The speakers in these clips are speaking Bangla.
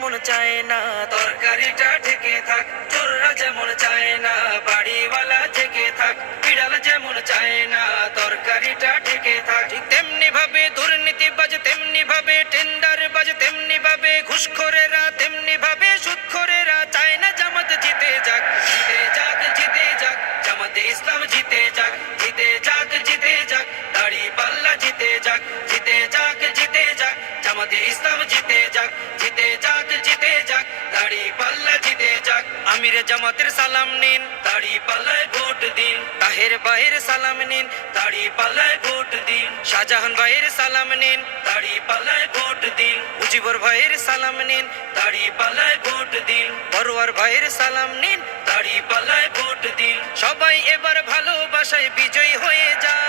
যেমন চায় না, তরকারিটা ঢেকে থাক, চোররা যেমন চায় না, বাড়িওয়ালা জেগে থাক, বিড়াল যেমন চায় না, তরকারিটা ঢেকে থাক। ঠিক তেমনি ভাবে দুর্নীতিবাজ, তেমনি ভাবে টেন্ডারবাজ, তেমনি ভাবে ঘুষখোরেরা, তেমনি ভাবে সুদখোরেরা চায় না জামাত জিতে যাক। জিতে যাক, জিতে যাক, জামাতে ইসলাম জিতে যাক, জিতে যাক, জিতে যাক, দাড়িপাল্লা জিতে যাক, জিতে যাক, জিতে যাক, জামাতে ইসলাম জিতে যাক, জিতে যাক, জিতে যাক, দাড়িপাল্লা জিতে যাক। আমিরে জামাতের সালাম নিন, দাড়িপাল্লায় ভোট দিন। তাহের ভাইয়ের সালাম নিন, দাড়িপাল্লায় ভোট দিন। শাহজাহান ভাইয়ের সালাম নিন, দাড়িপাল্লায় ভোট দিন। মুজিবুর ভাইয়ের সালাম নিন, দাড়িপাল্লায় ভোট দিন। বড়ুয়ার ভাইয়ের সালাম নিন, দাড়িপাল্লায় ভোট দিন। সবাই এবার ভালোবাসায় বিজয়ী হয়ে যাক।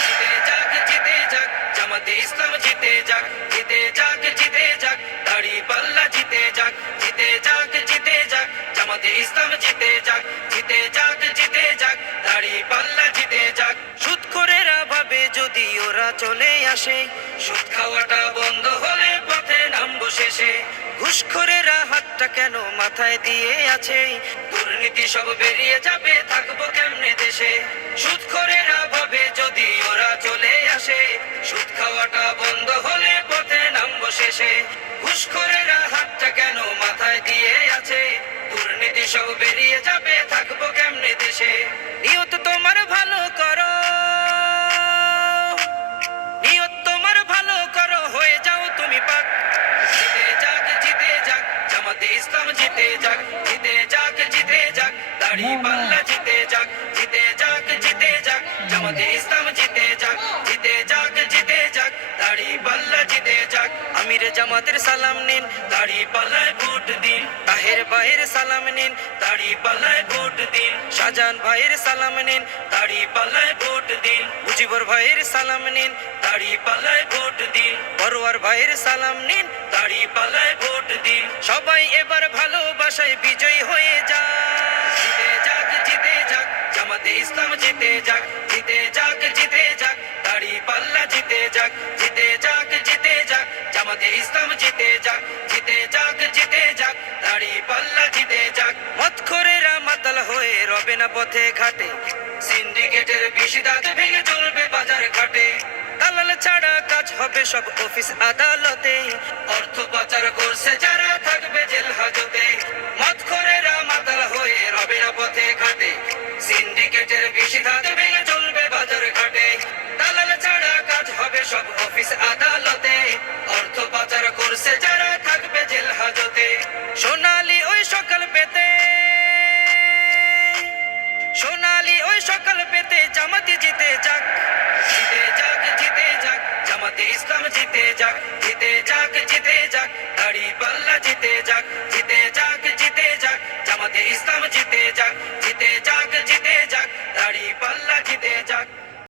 জিতে যাক, জিতে যাক, জামাতে ইসলাম জিতে যাক, জিতে যাক, জিতে যাক, দাড়িপাল্লা জিতে যাক, জিতে যাক, জিতে যাক, জামাতে ইসলাম জিতে যাক, জিতে যাক, জিতে যাক, দাড়িপাল্লা জিতে যাক। সুদখোরেরা ভাবে যদি ওরা চলে আসে, সুদ খাওয়াটা বন্ধ হলে পথে নামবো শেষে। ঘুষখোরেরা হাতটা কেন মাথায় দিয়ে আছে, দুর্নীতি সব বেরিয়ে যাবে, থাকবো কেমনে দেশে। সুদখোরেরা ভাবে যদি ওরা চলে আসে, সুদ খাওয়াটা বন্ধ হলে পথে নামবো শেষে। ঘুষখোরেরা হাতটা কেন মাথায় দিয়ে আছে, দুর্নীতি সব বেরিয়ে যাবে, থাকবো কেমনে দেশে। নিয়ত তোমার ভালো করো, নিয়ত তোমার ভালো করো, হয়ে যাও তুমি পাক। জিতে যাক, জিতে যাক, জামাতে ইসলাম জিতে যাক, জিতে যাক, জিতে যাক, দাড়িপাল্লা জিতে যাক, জিতে যাক, জিতে যাক, জামাতে ইসলাম জিতে যাক, জিতে যাক, জিতে যাক, দাড়িপাল্লা জিতে যাক। আমিরে জামাতের সালাম নিন, দাড়িপাল্লায় ভোট দিন। তাহের ভাইয়ের সালাম নিন, দাড়িপাল্লায় ভোট দিন। শাহজাহান ভাইয়ের সালাম নিন, দাড়িপাল্লায় ভোট দিন। মুজিবুর ভাইয়ের সালাম নিন, দাড়িপাল্লায় ভোট দিন। বড়ুয়ার ভাইয়ের সালাম নিন, দাড়িপাল্লায় ভোট দিন। সবাই এবার ভালোবাসায় বিজয়ী হয়ে যাক। জিতে যাক, জিতে যাক, জামাতে ইসলাম জিতে যাক, জিতে যাক, জিতে যাক, দাড়িপাল্লা জিতে যাক, জিতে যাক, জিতে যাক, জামাতে ইসলাম জিতে যাক, জিতে যাক, জিতে যাক, দাড়িপাল্লা জিতে যাক। মদখোরেরা মাতাল হয়ে রবে না পথে ঘাটে, সিন্ডিকেটের বিশিদাত ভেঙে চলবে বাজার ঘাটে। দালাল ছাড়া কাজ হবে সব অফিস আদালতে, অর্থ পাচার করছে যারা থাকবে জেল হাজতে। মদখোরেরা মাতাল হয়ে রবে না পথে ঘাটে, সিন্ডিকেটের বিশিদাত ভেঙে চলবে বাজার ঘাটে। দালাল ছাড়া কাজ হবে সব অফিস আদালতে, অর্থ পাচার করছে যারা থাকবে জেল হাজতে। সোনালি ওই সকাল পেতে, সোনালি ওই সকাল পেতে জামাতে জিতে যাক। জিতে যাক, জিতে যাক, জামাতে ইসলাম জিতে যাক, জিতে যাক, জিতে যাক, দাড়িপাল্লা জিতে যাক, জিতে যাক, জিতে যাক, জামাতে ইসলাম জিতে যাক,